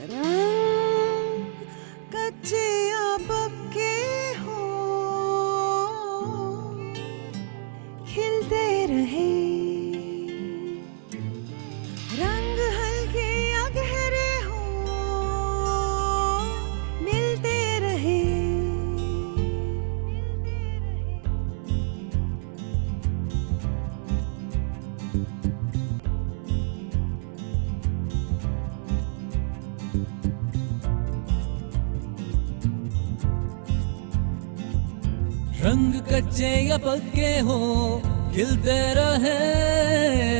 रंग कच्चे या पक्के हो, खिलते रहे। रंग हल्के या गहरे हो, मिलते रहे। रंग कच्चे या पक्के हो, खिलते रहे।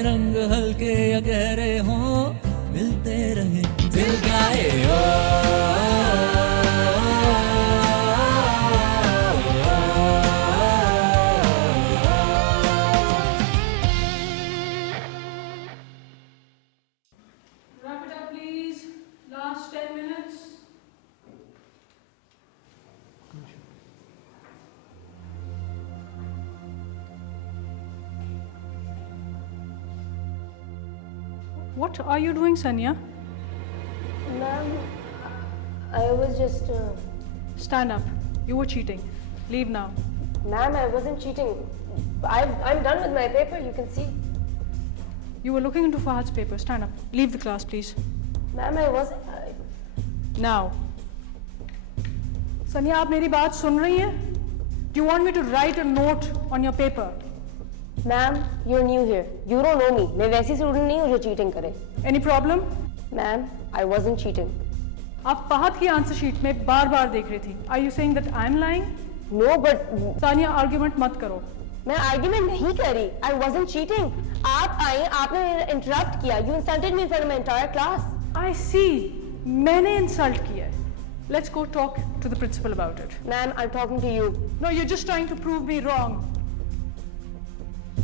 रंग हल्के या गहरे हो, मिलते रहे। दिल गाए ओ Wrap it up, please. Last 10 minutes. What are you doing, Sanya? Ma'am, I was just. Stand up. You were cheating. Leave now. Ma'am, I wasn't cheating. I'm done with my paper, you can see. You were looking into Fahad's paper. Stand up. Leave the class, please. Ma'am, I wasn't. Now. Sanya, आप मेरी बात सुन रही हैं? Do you want me to write a note on your paper? Ma'am, you're new here. You don't know me. मैं वैसी student नहीं हूँ जो चीटिंग करे. Any problem? Ma'am, I wasn't cheating. आप फहद की आंसर शीट में बार-बार देख रही थी. Are you saying that I'm lying? No, but Sania, argument मत करो. मैं आर्ग्यूमेंट नहीं कर रही. I wasn't cheating. आप आए, आपने मेरा इंटरप्ट किया. You insulted me in front of my entire class. I see. मैंने इंसल्ट किया है. Let's go talk to the principal about it. Ma'am, I'm talking to you. No, you're just trying to prove me wrong.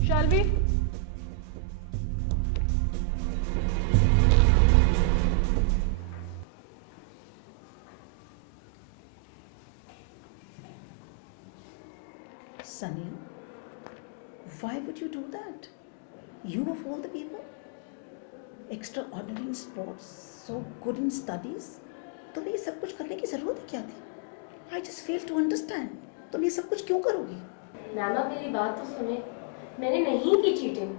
Shall we? Sunny, why would you do that? You of all the people? Extraordinary in sports, so good in studies. तुम्हें ये सब कुछ करने की ज़रूरत क्या थी? I just fail to understand. तुम ये सब कुछ क्यों करोगी? मैम, आप मेरी बात तो सुने. मैंने नहीं की चीटिंग.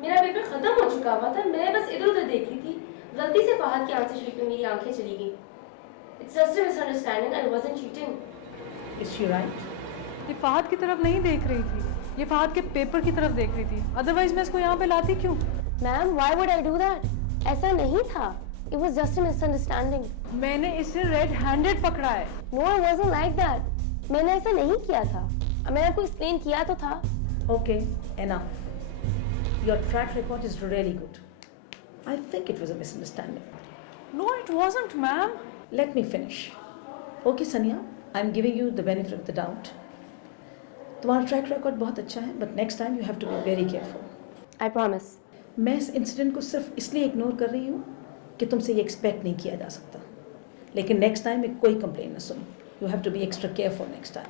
मेरा पेपर खत्म हो चुका हुआ था. मैं बस इधर उधर देख रही थी. गलती से फहद की आंसर शीट में मेरी आंखें चली गई. It's just a misunderstanding. I wasn't cheating. Is she right? ये फहद की तरफ नहीं देख रही थी. ये फहद के पेपर की तरफ देख रही थी. अदरवाइज मैं इसको यहाँ पे लाती क्यों? Ma'am, why would I do that? ऐसा नहीं था. It was just a misunderstanding. मैंने इसे रेड हैंडेड पकड़ा है. No, it wasn't like that. मैंने ऐसा नहीं किया था. मैंने आपको एक्सप्लेन किया तो था. Okay, enough. Your track record is really good. I think it was a misunderstanding. No, it wasn't, ma'am. Let me finish. Okay, Sanya, I'm giving you the benefit of the doubt. तुम्हारा track record बहुत अच्छा है, but next time you have to be very careful. I promise. मैं इस incident को सिर्फ इसलिए ignore कर रही हूँ कि तुमसे ये एक्सपेक्ट नहीं किया जा सकता. लेकिन नेक्स्ट टाइम मैं कोई कंप्लेन ना सुनो. You have to be extra careful next time.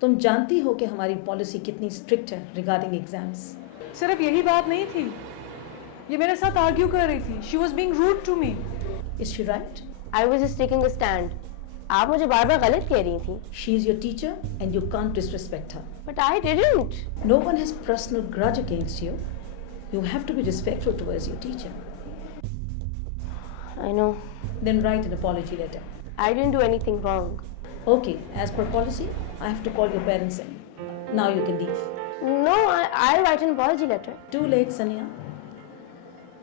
तुम जानती हो कि हमारी पॉलिसी कितनी स्ट्रिक्ट है रिगार्डिंग एग्जाम्स. सिर्फ यही बात नहीं थी. ये मेरे साथ आर्ग्यू कर रही थी. She was being rude to me. Is she right? I was just taking a stand. आप मुझे बार बार गलत कह रही थी. She is your teacher and you can't disrespect her. But I didn't. No one has personal grudge against you. You have to be respectful towards your teacher. I know. Then write an apology letter. I didn't do anything wrong. Okay, as per policy, I have to call your parents in. Now you can leave. No, I'll write an apology letter. Too late, Sanya.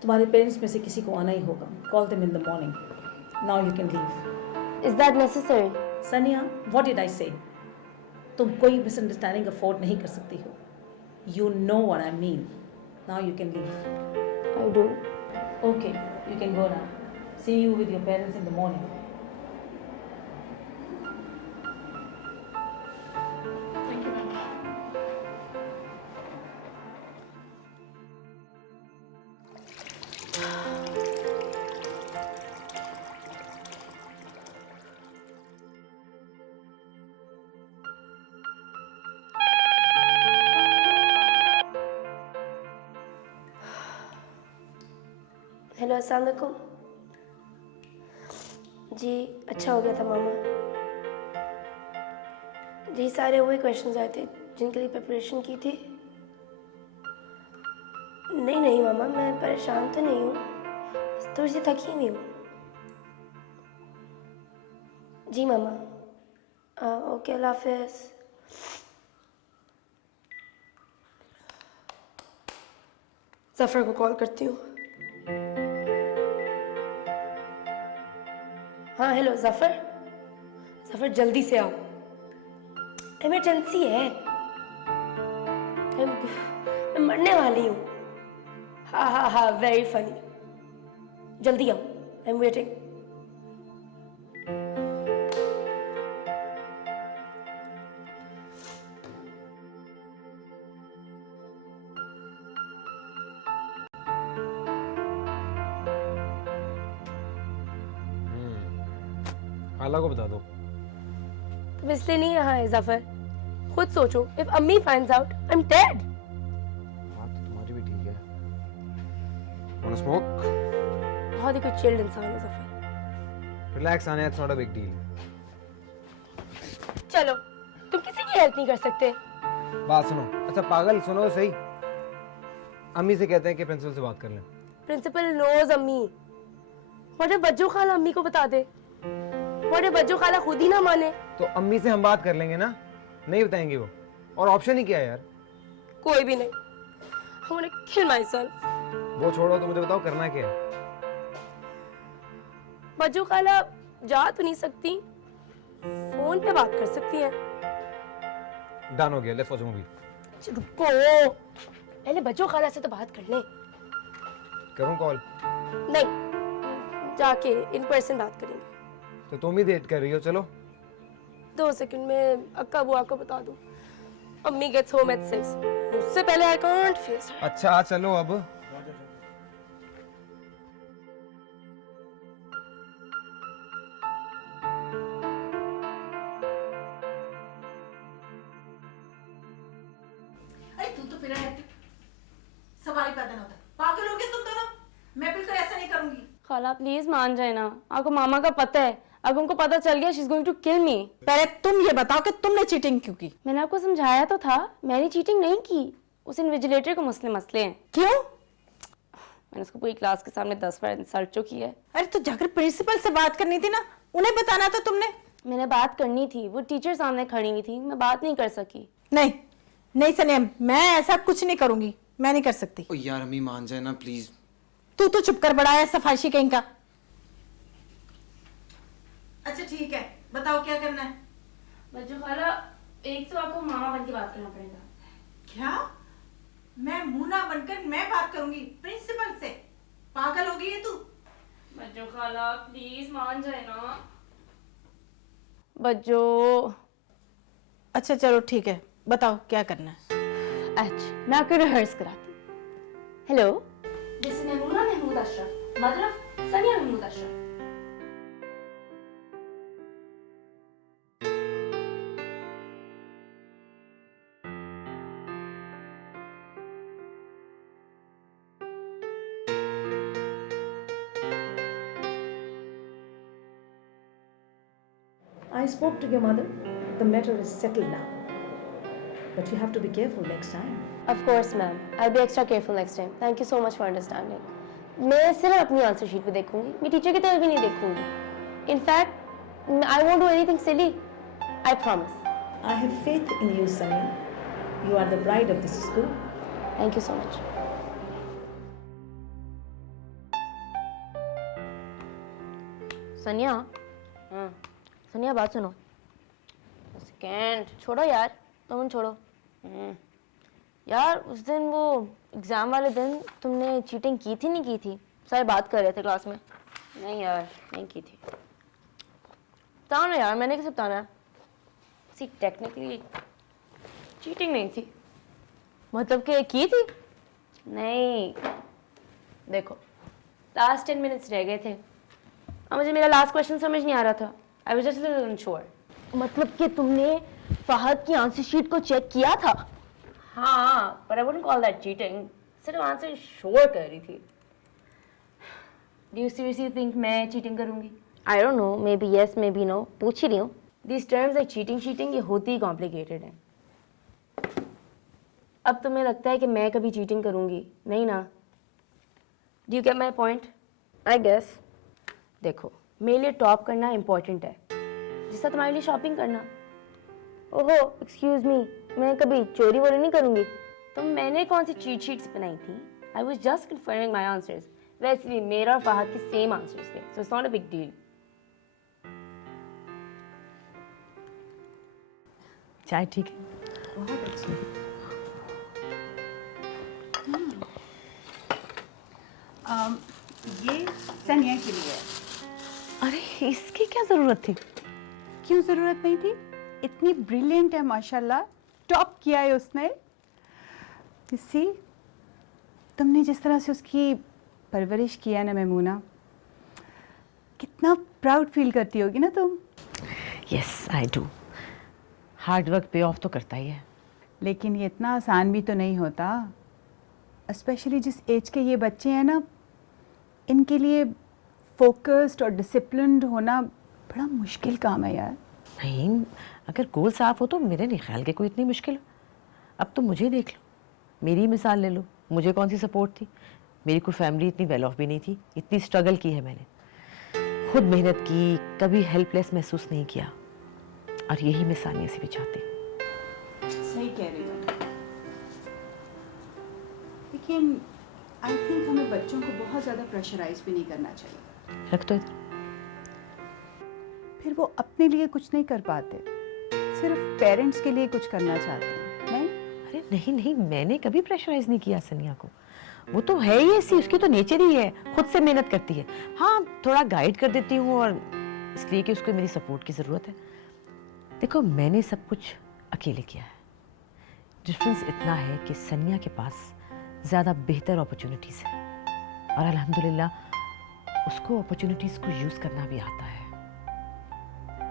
तुम्हारे parents में से किसी को आना ही होगा. Call them in the morning. Now you can leave. Is that necessary? Sanya, what did I say? तुम कोई misunderstanding afford नहीं कर सकती हो. You know what I mean. Now you can leave. I do. Okay, you can go now. See you with your parents in the morning. Thank you, ma'am. Hello, assalamu alaikum. जी अच्छा हो गया था मामा। जी सारे वही क्वेश्चंस आए थे जिनके लिए प्रिपरेशन की थी। नहीं नहीं मामा, मैं परेशान तो नहीं हूँ, बस थोड़ी सी थकी हुई हूँ। जी मामा। ओके, अल्लाह हाफिज़। ज़फ़र को कॉल करती हूँ। हाँ हेलो ज़फ़र। ज़फ़र जल्दी से आओ, इमरजेंसी है। मैं मरने वाली हूँ। हाँ हाँ हाँ, वेरी फनी। जल्दी आओ, आई एम वेटिंग। खाला को बता दो। तुम इसलिए नहीं यहाँ है ज़फ़र, खुद सोचो, इफ अम्मी finds out I am dead. बात तो तुम्हारी भी ठीक है। Want smoke? बहुत ही कुछ चिल्ड इंसान हो ज़फ़र। रिलैक्स आने, it's not a big deal. चलो, तुम किसी की हेल्प नहीं कर सकते। बात सुनो। अच्छा पागल, सुनो तो सही। अम्मी से कहते हैं कि प्रिंसिपल से बात कर लें। प्रिंसिपल नोज अम्मी। व्हाट इफ बज्जो खाला अम्मी को बता दे? व्हाट इफ बज्जो खाला खुद ही ना माने? तो अम्मी से हम बात कर लेंगे ना, नहीं बताएंगे वो। और ऑप्शन ही क्या है यार? कोई भी नहीं। I want to kill myself. वो छोड़ो, तो मुझे बताओ करना क्या है? बज्जो खाला जा तो नहीं सकती, फोन पे बात कर सकती है। डन हो गया, लेट्स वॉच मूवी। रुको, पहले बज्जो खाला से तो बात कर ले। करूं कॉल? नहीं, जाके इन पर्सन बात करेंगे। तो तुम ही डेट कर रही हो, चलो। 2 सेकंड में अक्का बुआ को बता दूं। अम्मी गेट्स होम एट 6, उससे पहले आई कांट फेस हर। अच्छा चलो अब। अरे तू तो फिर सवाल पैदा ना होता। पागल हो गए तुम दोनों। मैं बिल्कुल ऐसा नहीं करूंगी। खाला प्लीज मान जाए ना, आपको मामा का पता है, अगर उनको पता चल गया she is going to kill me. पहले तुम ये बताओ कि तुमने चीटिंग क्यों की? मैंने आपको समझाया तो था, मैंने चीटिंग नहीं की, उस इन्विजिलेटर को मसले हैं। क्यों? मैंने उसको पूरी क्लास के सामने 10 बार इंसल्ट जो की है। अरे तो जाकर प्रिंसिपल से बात करनी थी ना, उन्हें बताना था तुमने। मैंने बात करनी थी, वो टीचर सामने खड़ी हुई थी, मैं बात नहीं कर सकी। नहीं नहीं सनिया, मैं ऐसा कुछ नहीं करूंगी, मैं नहीं कर सकती। ओ यार अम्मी मान जाए ना प्लीज। तू तो चुप कर, बड़ा है सफाइशी कहीं का। अच्छा ठीक है, बताओ क्या करना है? बच्चों खाला, एक तो आपको मामा बन के बात करना पड़ेगा। क्या? मैं मुन्ना बनकर मैं बात करूंगी प्रिंसिपल से? पागल हो गई है तू? बच्चों खाला प्लीज मान जाए ना। बच्चों। अच्छा चलो ठीक है, बताओ क्या करना है? अच्छा मैं आपको रिहर्स कराती हूँ। Hello, this is Mahmooda Mahmood Ashraf, mother of Saniya Mahmood Ashraf. I spoke to your mother. The matter is settled now. But you have to be careful next time. Of course ma'am, I'll be extra careful next time. Thank you so much for understanding. मैं सिर्फ अपनी answer sheet पे देखूंगी, मैं teacher की तरफ भी नहीं देखूंगी। In fact, I won't do anything silly. I promise. I have faith in you, Sunny. You are the pride of this school. Thank you so much. सनिया, सनिया बात सुनो। सेकेंड छोड़ो यार, तुम छोड़ो। यार उस दिन वो एग्जाम वाले दिन तुमने चीटिंग की थी नहीं की थी? सारे बात कर रहे थे क्लास में। नहीं यार नहीं की थी। बताओ ना यार, मैंने कैसे बताना है? सी टेक्निकली चीटिंग नहीं थी, मतलब कि की थी। नहीं देखो, लास्ट 10 मिनट्स रह गए थे और मुझे मेरा लास्ट क्वेश्चन समझ नहीं आ रहा था। I was just a little unsure. मतलब कि तुमने फहद की आंसर शीट को चेक किया था? हाँ, but I wouldn't call that cheating. सिर्फ आंसर श्योर कर रही थी। Do you seriously think मैं चीटिंग करूंगी? I don't know, maybe yes maybe no, पूछ ही रही हूँ। These terms like cheating ये होती ही कॉम्प्लिकेटेड है। अब तुम्हें लगता है कि मैं कभी चीटिंग करूँगी? नहीं ना। Do you get my point? I guess. देखो, मेरे लिए टॉप करना इम्पोर्टेंट है, जिससे तुम्हारे लिए शॉपिंग करना। ओहो, एक्सक्यूज मी, मैं कभी चोरी वोरी नहीं करूँगी। तो मैंने कौन सी चीट शीट्स बनाई थी? I was just confirming my answers. वैसे भी मेरा और फहद के सेम आंसर्स थे, so it's not a big deal. चाय ठीक है? बहुत अच्छी। ये सनिया के लिए है। अरे इसकी क्या ज़रूरत थी? क्यों ज़रूरत नहीं थी? इतनी ब्रिलियंट है माशाल्लाह, टॉप किया है उसने। सी, तुमने जिस तरह से उसकी परवरिश किया ना मैमूना, कितना प्राउड फील करती होगी ना तुम। Yes I do. Hard work पे ऑफ तो करता ही है। लेकिन ये इतना आसान भी तो नहीं होता, स्पेशली जिस एज के ये बच्चे हैं ना, इनके लिए फोकस्ड और डिसिप्लिन्ड होना बड़ा मुश्किल काम है यार। नहीं, अगर गोल साफ हो तो मेरे नहीं ख्याल के कोई इतनी मुश्किल हो। अब तो मुझे देख लो, मेरी मिसाल ले लो, मुझे कौन सी सपोर्ट थी? मेरी कोई फैमिली इतनी वेल ऑफ भी नहीं थी। इतनी स्ट्रगल की है मैंने, खुद मेहनत की, कभी हेल्पलेस महसूस नहीं किया। और यही मैं सानिया से भी चाहती हूँ। सही कह रही हो, लेकिन आई थिंक हमें बच्चों को बहुत ज़्यादा प्रेशराइज भी नहीं करना चाहिए। रख तो इधर। फिर वो अपने लिए कुछ नहीं कर पाते, सिर्फ पेरेंट्स के लिए कुछ करना चाहते हैं। नहीं, अरे नहीं नहीं, मैंने कभी प्रेशराइज नहीं किया सनिया को। वो तो है ही ऐसी, उसकी तो नेचर ही है, खुद से मेहनत करती है। हाँ, थोड़ा गाइड कर देती हूँ, और इसलिए कि उसको मेरी सपोर्ट की ज़रूरत है। देखो, मैंने सब कुछ अकेले किया है। डिफरेंस इतना है कि सनिया के पास ज़्यादा बेहतर अपॉर्चुनिटीज़ है, और अल्हम्दुलिल्लाह उसको अपॉर्चुनिटीज़ को यूज़ करना भी आता है।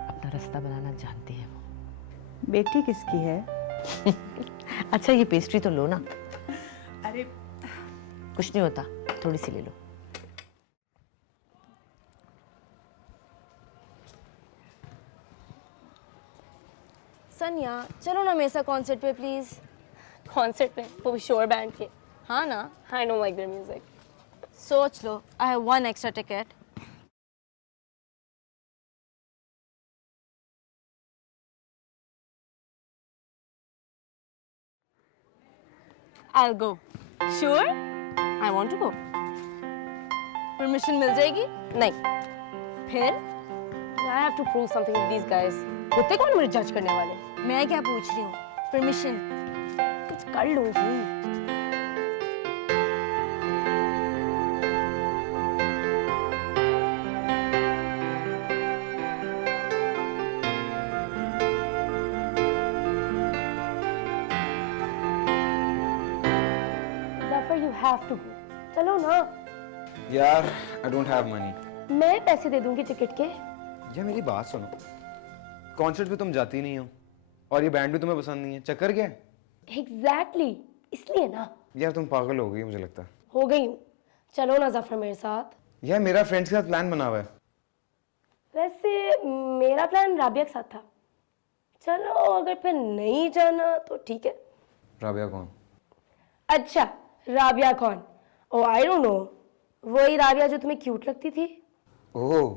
अपना रास्ता बनाना जानती है वो। बेटी किसकी है? अच्छा, ये पेस्ट्री तो लो ना। अरे कुछ नहीं होता, थोड़ी सी ले लो। सनिया, चलो ना मेरे साथ कॉन्सर्ट पे प्लीज। कॉन्सर्ट पे? वो भी शोर बैंड के? हाँ ना, I don't like their music. सोच लो, I have one extra ticket. I'll go. Sure? I want to go. Permission मिल जाएगी? नहीं। फिर? I have to prove something to these guys. होते कौन मुझे जज करने वाले? मैं क्या पूछ रही हूँ? Permission. कुछ कर लूँगी। You have to go. चलो ना। यार, I don't have money. मैं पैसे दे दूंगी टिकट के। यार मेरी बात सुनो, कॉन्सर्ट पे तुम जाती नहीं हो, और ये बैंड भी तुम्हें पसंद नहीं है। चक्कर क्या है? Exactly. इसलिए ना। यार तुम पागल हो गई, मुझे लगता है। हो गई हूँ। चलो ना जफर मेरे साथ। यार मेरा फ्रेंड्स के साथ प्लान बना हुआ है। वैसे मेरा प्लान राबिया के साथ था। चलो, अगर फिर नहीं जाना तो ठीक है। राबिया कौन? अच्छा, राबिया कौन? ओ आई डोंट नो, वही राबिया जो तुम्हें क्यूट लगती थी। ओह,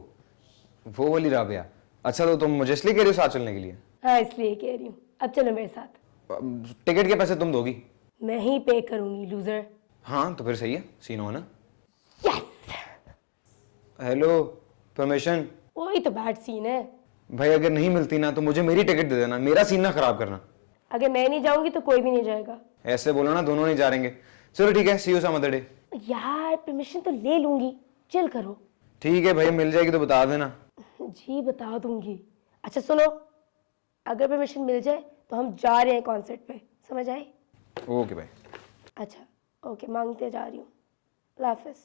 वो वाली राबिया। अच्छा, तो तुम मुझे इसलिए कह रही हो साथ चलने के लिए? हाँ, इसलिए कह रही हूँ। अब चलो मेरे साथ। टिकट के पैसे तुम दोगी? मैं ही पे करूंगी, लूजर। हाँ, तो फिर सही है, सीन हो ना। यस। Hello, permission. वही तो बैड सीन है। भाई अगर नहीं मिलती ना तो मुझे मेरी टिकट दे देना, मेरा सीन ना खराब करना। अगर मैं नहीं जाऊंगी तो कोई भी नहीं जाएगा। ऐसे बोलो ना, दोनों नहीं जा रहेंगे। चलो ठीक है, सी यू सम अदर डे। यार परमिशन तो ले लूंगी, चिल करो। ठीक है भाई, मिल जाएगी तो बता देना। जी बता दूंगी। अच्छा सुनो, अगर परमिशन मिल जाए तो हम जा रहे हैं कॉन्सर्ट पे, समझ आए? ओके भाई। अच्छा ओके, मांगते जा रही हूँ। अल्लाह हाफिज़।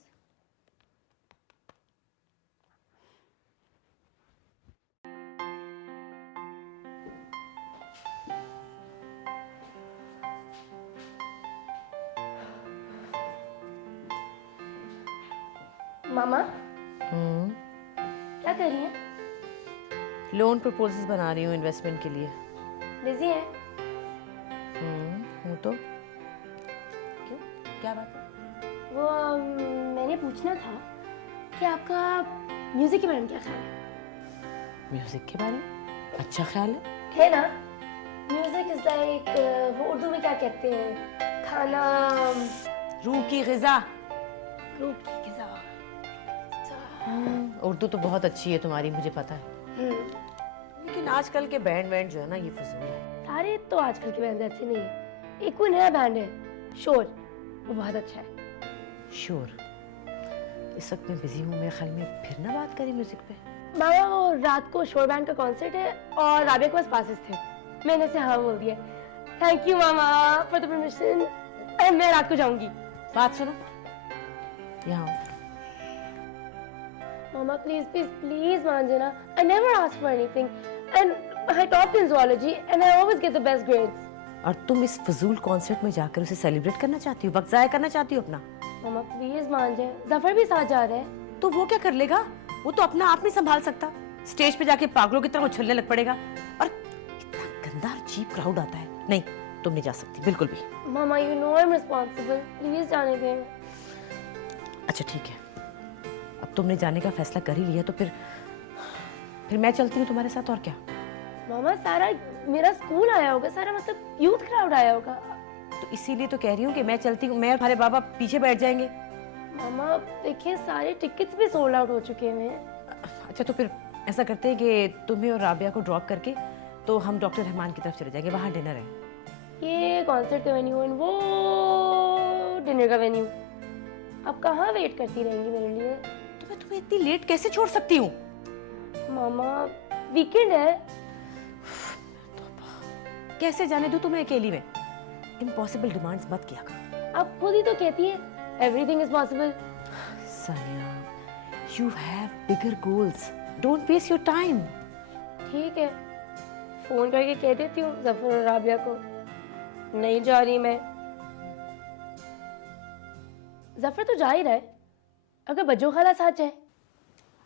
मामा क्या कर रही हैं? लोन प्रपोजल्स बना रही हूँ इन्वेस्टमेंट के लिए। बिजी हैं? हूँ तो। क्यों, क्या बात है? वो मैंने पूछना था कि आपका म्यूजिक के बारे में क्या ख्याल है? म्यूजिक के बारे में अच्छा ख्याल है ना? म्यूजिक इज लाइक, वो उर्दू में क्या कहते हैं, खाना, रूह की ग़िज़ा। रूह की ग़िज़ा। उर्दू तो बहुत अच्छी है तुम्हारी, मुझे पता है। लेकिन आजकल के बैंड जो है ना, ये फजूल है। सारे तो आजकल के बैंड ऐसे नहीं है। एक कोई नया बैंड है, शोर, वो बहुत अच्छा है। शोर? इस वक्त मैं बिजी हूँ, मेरे ख्याल में फिर ना बात करें म्यूजिक पे। मामा, वो रात को शोर बैंड का कॉन्सर्ट है और राबिया के पास पासेस थे, मैंने से हाँ बोल दिया। Thank you mama for the permission. मैं रात को जाऊंगी। बात सुनो, यहाँ मामा प्लीज प्लीज प्लीज मान जाना। I never ask for anything and I topped in zoology and I always get the best grades. और तुम इस फजूल कॉन्सर्ट में जाकर उसे सेलिब्रेट करना चाहती हो, वक्त जाया करना चाहती हो अपना? मामा प्लीज मान जाए, जफर भी साथ जा रहा है। तो वो क्या कर लेगा? वो तो अपना आप नहीं संभाल सकता, स्टेज पे जाके पागलों की तरह उछलने लग पड़ेगा। और इतना गंदा और चीप क्राउड आता है। नहीं, तुम नहीं जा सकती बिल्कुल भी। मामा you know I'm responsible, please जाने दें। अच्छा ठीक है, अब तुमने जाने का फैसला कर ही लिया तो फिर मैं चलती हूँ तुम्हारे साथ, और क्या। मामा सारा मेरा स्कूल आया होगा, सारा मतलब यूथ क्राउड आया होगा। तो इसीलिए तो कह रही हूँ कि मैं चलती हूँ, मैं और हमारे बाबा पीछे बैठ जाएंगे। मामा देखिए सारे टिकट्स भी सोल्ड आउट हो चुके हैं। अच्छा तो फिर ऐसा करते हैं कि तुम्हें और राबिया को ड्रॉप करके तो हम डॉक्टर रहमान की तरफ चले जाएंगे, वहाँ डिनर है। ये कॉन्सर्ट का वेन्यू और वो डिनर का वेन्यू, अब कहाँ वेट करती रहेंगी मेरे लिए? तो मैं तुम्हें इतनी लेट कैसे छोड़ सकती हूँ? मामा वीकेंड है। कैसे जाने दूँ तुम्हें अकेली में? इम्पॉसिबल डिमांड्स मत किया करो। आप खुद ही तो कहती है everything is possible. Sania, you have bigger goals. Don't waste your time. ठीक है, फोन करके कह देती हूँ जफर और राबिया को नहीं जा रही मैं। जफर तो जा ही रहा है, अगर बज्जो खाला साथ जाए।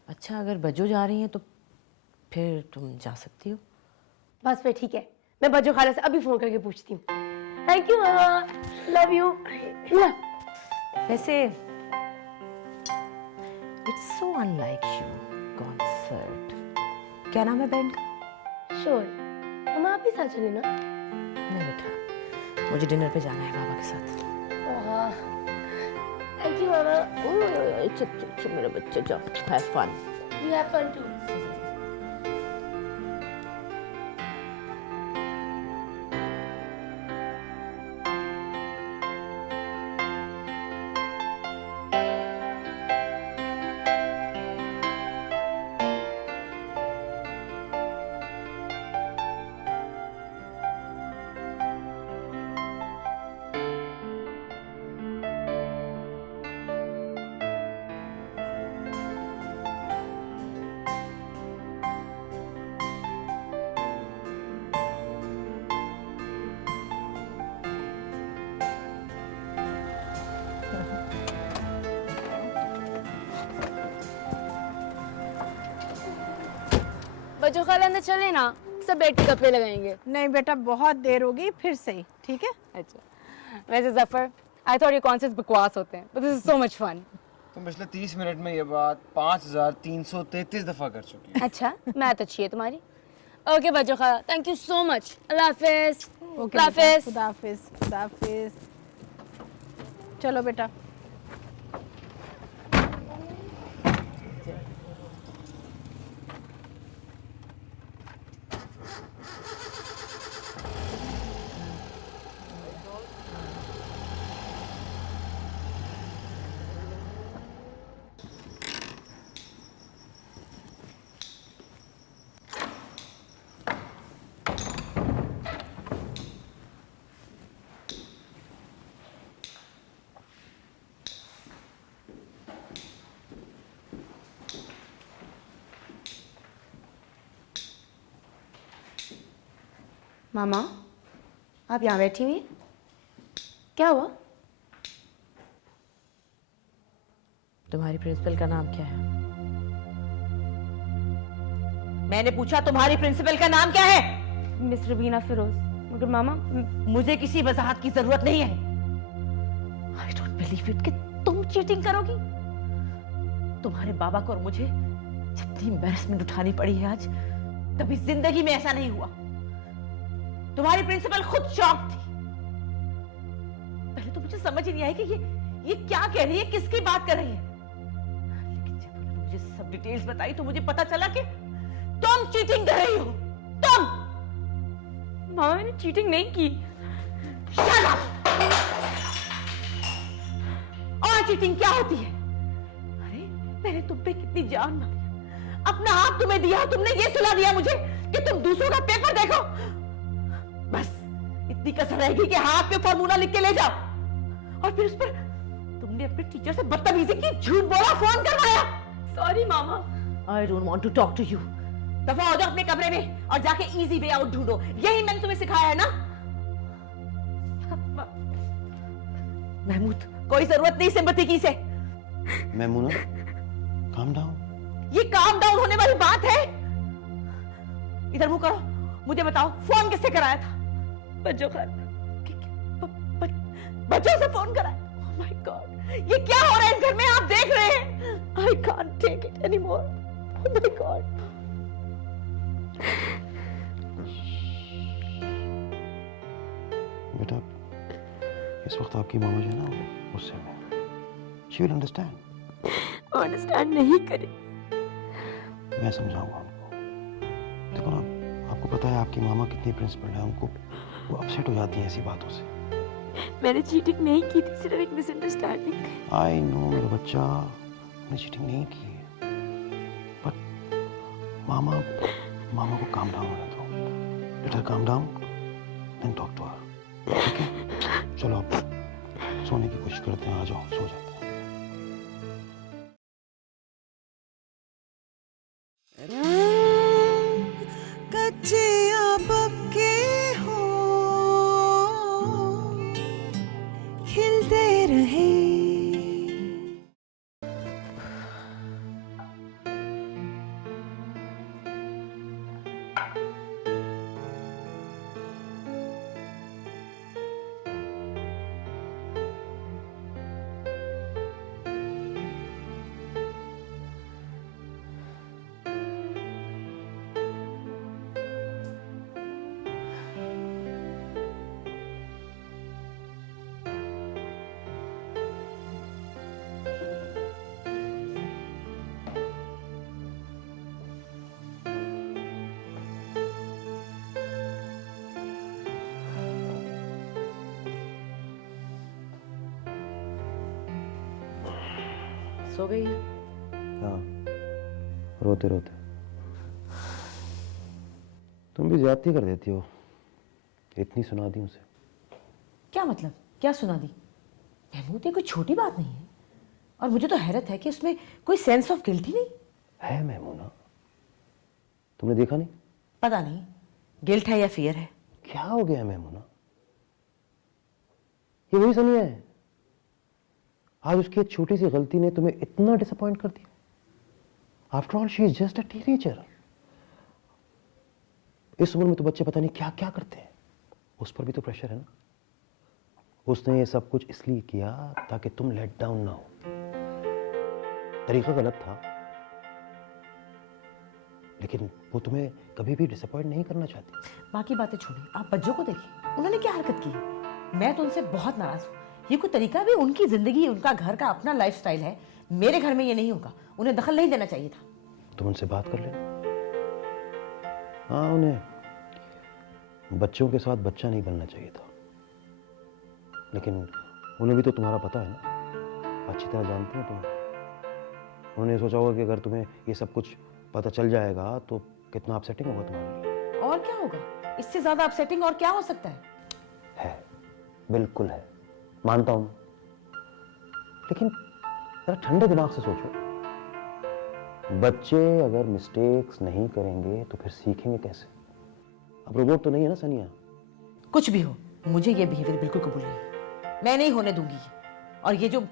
अच्छा, अगर बज्जो जा रही हैं तो फिर तुम जा सकती हो। बस फिर ठीक है, मैं बज्जो खाला से अभी फोन करके पूछती हूँ। थैंक यू मामा, लव यू। वैसे it's so unlike you concert. क्या नाम है बैंड का? श्योर, हम आप भी साथ चले ना? नहीं बेटा, मुझे डिनर पे जाना है बाबा के साथ। थैंक यू मामा। चुप मेरा बच्चा, जाओ, have fun. You have fun too. बच्चों खाला अंदर चले ना, सब बैठ के कपड़े लगाएंगे। नहीं बेटा, बहुत देर होगी, फिर सही, ठीक है? अच्छा, वैसे जफर, आई थॉट ये कॉन्सर्ट्स बकवास होते हैं, but this is so much fun. तुम पिछले 30 मिनट में ये बात 5333 दफा कर चुकी हो। अच्छा, मैथ अच्छी है तुम्हारी। ओके बच्चों खाला, थैंक यू सो मच। अल्लाह हाफिज। ओके, अल्लाह हाफिज। खुदा हाफिज, खुदा हाफिज। चलो बेटा। मामा, आप यहाँ बैठी हुई हैं? क्या हुआ? तुम्हारी प्रिंसिपल का नाम क्या है? मैंने पूछा तुम्हारी प्रिंसिपल का नाम क्या है? मिस रवीना फिरोज। मगर मामा मुझे किसी वजाहत की जरूरत नहीं है। आई डोंट बिलीव इट कि तुम चीटिंग करोगी। तुम्हारे बाबा को और मुझे जितनी एम्बैरेसमेंट उठानी पड़ी है आज, कभी जिंदगी में ऐसा नहीं हुआ। तुम्हारी प्रिंसिपल खुद शॉक थी। पहले तो मुझे समझ ही नहीं आई कि ये क्या कह रही है, किसकी बात कर रही है। लेकिन जब उन्होंने मुझे सब डिटेल्स बताई तो मुझे पता चला कि तुम चीटिंग कर रही हो। तुम। मामा मैंने चीटिंग नहीं की। Shut up! और चीटिंग क्या होती है? अरे मैंने तुम पे कितनी जान मारी, अपना आप तुम्हें दिया, तुमने ये सलाह दिया मुझे कि तुम दूसरों का पेपर देखो। बस इतनी कसर रहेगी कि हाथ पे फॉर्मूला लिख के ले जाओ, और फिर उस पर तुमने अपने टीचर से बदतमीजी की, झूठ बोला, फोन करवाया। Sorry mama. I don't want to talk to you. दफा हो जाओ अपने कमरे में और जाके इजी वे आउट ढूंढो। यही मैंने तुम्हें सिखाया है ना? महमूद, कोई जरूरत नहीं सिंपैथी की से। Maimoona, calm down. ये काम डाउन होने वाली बात है? इधर मुंह करो, मुझे बताओ फोन किससे कराया था? बच्चों का बच्चों से फोन कराया? Oh my God, ये क्या हो रहा है इस घर में? आप देख रहे हैं? I can't take it anymore. Oh my God. बेटा, इस वक्त आपकी मामा जो है ना, वो गुस्से में है. She will understand. अंडरस्टैंड नहीं करे। मैं समझाऊंगा उनको. देखो ना, आपको पता है आपकी मामा कितनी प्रिंसिपल है, उनको वो अपसेट हो जाती है ऐसी बातों से. मैंने चीटिंग नहीं की थी, सिर्फ एक मिसअंडरस्टैंडिंग। आई नो मेरा बच्चा, मैंने चीटिंग नहीं की, बट मामा को काम डाउन होने दो. Let her calm down, then talk to her. ठीक है, चलो आप सोने की कोशिश करते हैं. आ जाओ, सो जाते हैं. कच्चे या पक्के हो, खिलते रहे. सो गई है? हाँ, रोते रोते. तुम भी ज्यादती कर देती हो. इतनी सुना दी उसे. क्या मतलब? क्या सुना दी? महमूद, ये कोई छोटी बात नहीं है। और मुझे तो हैरत है कि उसमें कोई सेंस ऑफ गिल्ट ही नहीं है. मैमूना, तुमने देखा नहीं? पता नहीं गिल्ट है या फियर है। क्या हो गया मैमूना? ये वही सनिया है. आज उसकी एक छोटी सी गलती ने तुम्हें इतना डिसअपॉइंट कर दिया. After all she is just a teenager. इस उम्र में तो बच्चे पता नहीं क्या क्या करते हैं. उस पर भी तो प्रेशर है ना. उसने ये सब कुछ इसलिए किया ताकि तुम लेट डाउन ना हो. तरीका गलत था, लेकिन वो तुम्हें कभी भी डिसअपॉइंट नहीं करना चाहती. बाकी बातें छोड़िए, आप बच्चों को देखिए, उन्होंने क्या हरकत की। मैं तो उनसे बहुत नाराज हूँ। ये कोई तरीका भी? उनकी जिंदगी, उनका घर का अपना लाइफस्टाइल है। मेरे घर में ये नहीं होगा। उन्हें दखल नहीं देना चाहिए था। तुम उनसे बात कर लेना. हाँ, उन्हें बच्चों के साथ बच्चा नहीं बनना चाहिए था, लेकिन उन्हें भी तो तुम्हारा पता है ना. अच्छी तरह जानते हैं तुम्हें. उन्होंने सोचा होगा कि अगर तुम्हें ये सब कुछ पता चल जाएगा तो कितना अपसेटिंग होगा तुम्हारे लिए. और क्या होगा? इससे ज्यादा अपसेटिंग और क्या हो सकता है? है, बिल्कुल है, मानता हूं. लेकिन जरा ठंडे दिमाग से सोचो. बच्चे अगर मिस्टेक्स नहीं करेंगे तो फिर सीखेंगे कैसे? अब रोबोट तो नहीं है ना सनिया. कुछ भी हो, मुझे ये बिहेवियर बिल्कुल कबूल नहीं। मैं नहीं होने दूंगी। और ये जो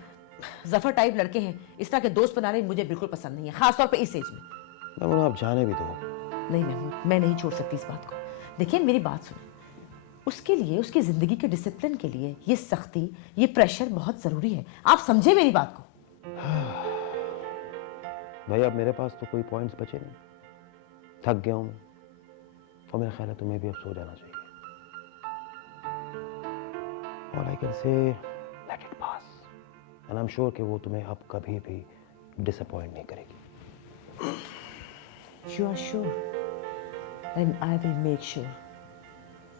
जफर टाइप लड़के हैं, इस तरह के दोस्त बनाने मुझे बिल्कुल पसंद नहीं है, खासतौर पे इस एज में. मैं आप जाने भी दो. नहीं महमूद, मैं नहीं छोड़ सकती इस बात को। देखिए मेरी बात सुने, उसके लिए, उसकी जिंदगी के डिसिप्लिन के लिए ये सख्ती, ये प्रेशर बहुत जरूरी है। आप समझे मेरी बात को? भाई अब मेरे पास तो कोई पॉइंट्स बचे नहीं, थक गया हूं मैं, और मेरा ख्याल है तुम्हें भी अब सो जाना चाहिए। All I can say, let it pass. And I'm sure कि वो तुम्हें अब कभी भी डिसअपॉइंट नहीं करेगी। You are sure? Then I will make sure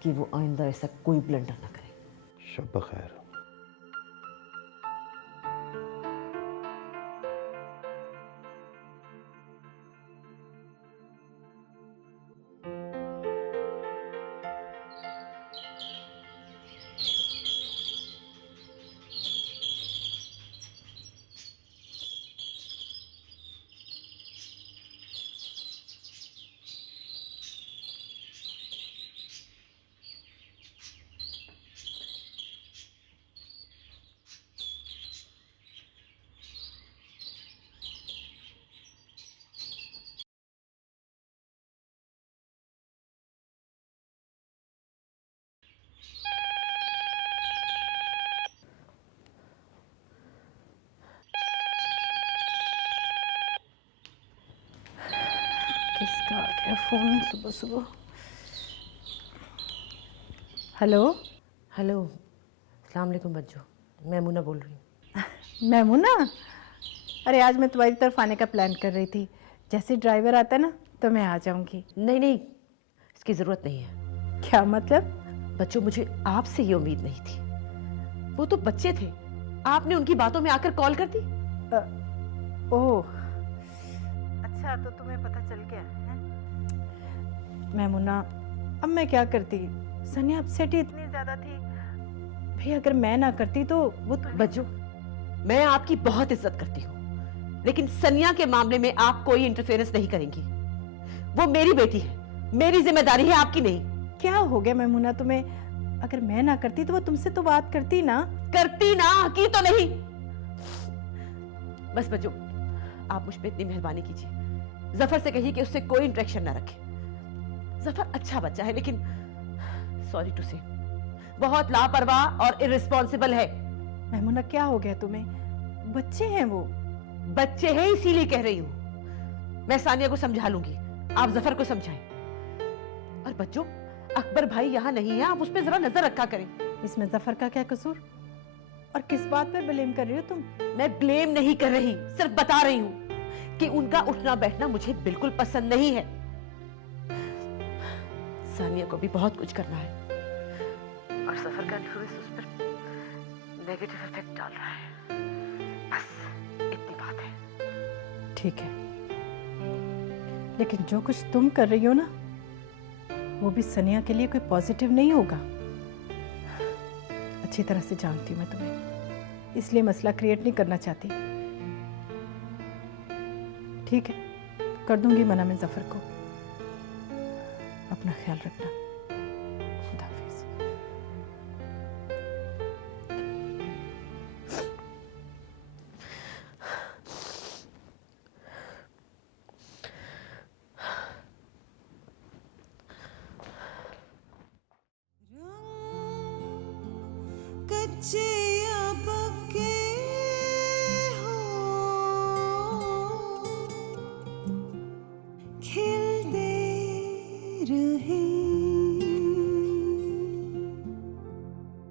कि वो आइंदा ऐसा कोई ब्लंडर ना करे। शब बखैर। किसका आ गया फ़ोन सुबह सुबह? हेलो हेलो, अस्सलाम वालेकुम बच्चों, मैं मुन्ना बोल रही हूँ। मैमुना, अरे आज मैं तुम्हारी तरफ आने का प्लान कर रही थी। जैसे ड्राइवर आता है ना तो मैं आ जाऊंगी। नहीं नहीं, इसकी ज़रूरत नहीं है। क्या मतलब? बच्चों, मुझे आपसे ये उम्मीद नहीं थी। वो तो बच्चे थे, आपने उनकी बातों में आकर कॉल कर दी। ओह, अच्छा तो तुम्हें पता चल गया है? मैमुना, अब मैं क्या करती? सनिया अपसेट ही इतनी ज़्यादा थी। भाई अगर मैं ना करती तो वो तो... बच्चों, मैं आपकी बहुत इज्जत करती हूँ, लेकिन सनिया के मामले में आप कोई इंटरफेरेंस नहीं करेंगी। वो मेरी बेटी है, मेरी जिम्मेदारी है, आपकी नहीं। क्या हो गया मैमुना तुम्हें? अगर मैं ना करती तो वो तुमसे तो बात करती ना। करती ना, की तो नहीं। बस बच्चों, आप मुझ पे इतनी मेहरबानी कीजिए, जफर से कहिए कि उससे कोई इंटरेक्शन ना रखे। जफर अच्छा बच्चा है, लेकिन सॉरी टू से बहुत लापरवाह और इररिस्पॉन्सिबल है। मैमुना क्या हो गया तुम्हें? बच्चे हैं वो। बच्चे हैं इसीलिए कह रही हूं। मैं सानिया को समझा लूंगी, आप जफर को समझाएं। और बच्चों, अकबर भाई यहाँ नहीं है, आप उस पर जरा नजर रखा करें। इसमें जफर का क्या कसूर? और किस बात पे ब्लेम कर रही हो तुम? मैं ब्लेम नहीं कर रही, सिर्फ बता रही हूं कि उनका उठना बैठना मुझे बिल्कुल पसंद नहीं है। सानिया को भी बहुत कुछ करना है, और सफर का इन्फ्लुएंस उस पर नेगेटिव इफेक्ट डाल रहा है। बस इतनी बात है। ठीक है, लेकिन जो कुछ तुम कर रही हो ना, वो भी सनिया के लिए कोई पॉजिटिव नहीं होगा। अच्छी तरह से जानती हूँ मैं तुम्हें, इसलिए मसला क्रिएट नहीं करना चाहती। ठीक है, कर दूंगी मना मैं जफर को। अपना ख्याल रखना। खुदा हाफिज। कच्चे या पक्के हो, खिलते रहे,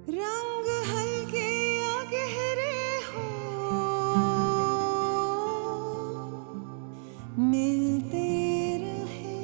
रंग हल्के या गहरे हो, मिलते रहे।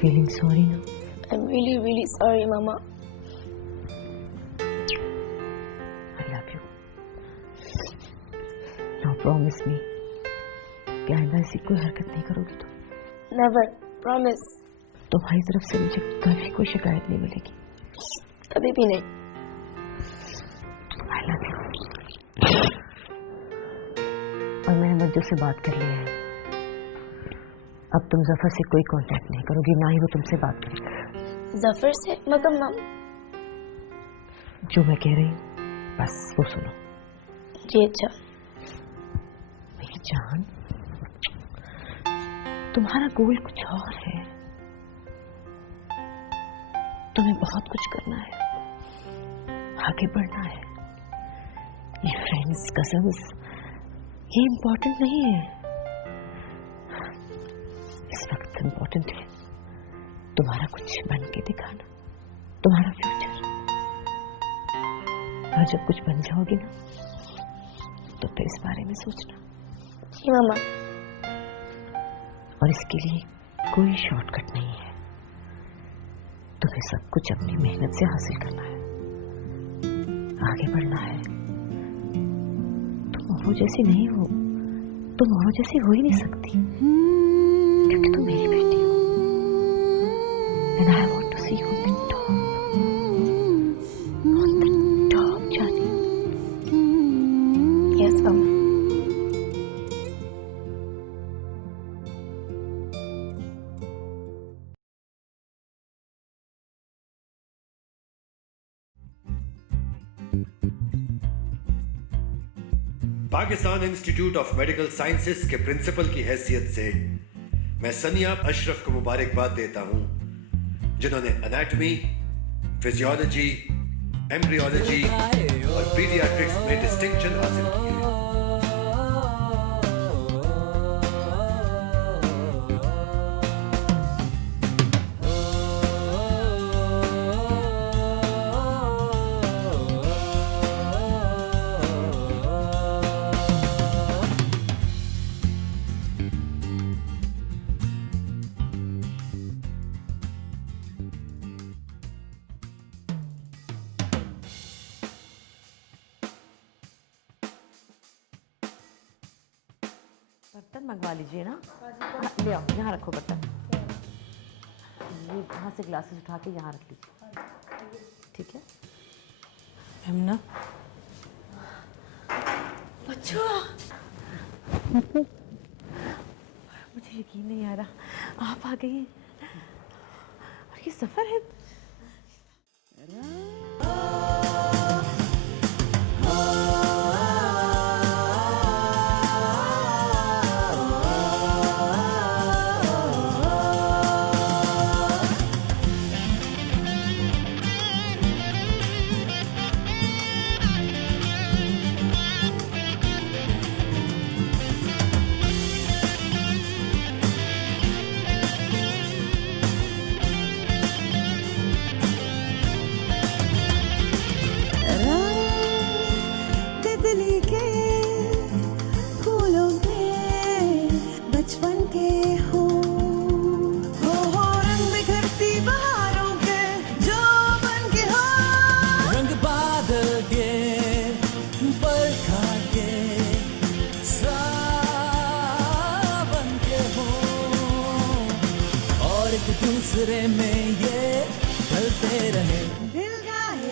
Feeling sorry now? I'm really, really sorry, Mama. I love you. Now promise me कि आइंदा ऐसी कोई हरकत नहीं करोगी तुम. Never. Promise. तुम्हारी तरफ से मुझे कभी कोई शिकायत नहीं मिलेगी. कभी भी नहीं. I love you. और मैंने मज्जू से बात कर ली है. अब तुम जफर से कोई कांटेक्ट नहीं करोगी, ना ही वो तुमसे बात करेगा. जफर से मतलब मम. जो मैं कह रही हूँ बस वो सुनो. जी अच्छा. मेरी जान, तुम्हारा गोल कुछ और है. तुम्हें बहुत कुछ करना है, आगे बढ़ना है. ये फ्रेंड्स, कजन्स, ये इम्पोर्टेंट नहीं है. इस वक्त इम्पोर्टेंट है तुम्हारा कुछ बन के दिखाना, तुम्हारा फ्यूचर. और जब कुछ बन जाओगी ना तो फिर इस बारे में सोचना. जी मामा. और इसके लिए कोई शॉर्टकट नहीं है. तुम्हें सब कुछ अपनी मेहनत से हासिल करना है, आगे बढ़ना है. तुम औरों जैसी नहीं हो, तुम औरों जैसी हो ही नहीं सकती, क्योंकि तुम मेरी बेटी हो. And I want to see you on the top. On the top, Jani. Yes, Mama. Pakistan institute of medical sciences के प्रिंसिपल की हैसियत से मैं सनिया अशरफ को मुबारकबाद देता हूं, जिन्होंने एनाटॉमी, फिजियोलॉजी, एम्ब्रियोलॉजी और पीडियाट्रिक्स में डिस्टिंक्शन हासिल की है. बर्तन मंगवा लीजिए ना. हाँ, ले आओ, यहाँ रखो बर्तन. ये यहाँ से ग्लासेस उठा के यहाँ रख लीजिए, ठीक है? यमुना, बच्चों, मुझे यकीन नहीं आ रहा आप आ गई हैं. और ये सफर है. तितली के फूलों के बचपन के हो रंग बिखरती बहारों के जो बन के हो. रंग बादल के, बरखा के, सावन के हो, और एक दूसरे में ये ढलते रहे. दिल गाए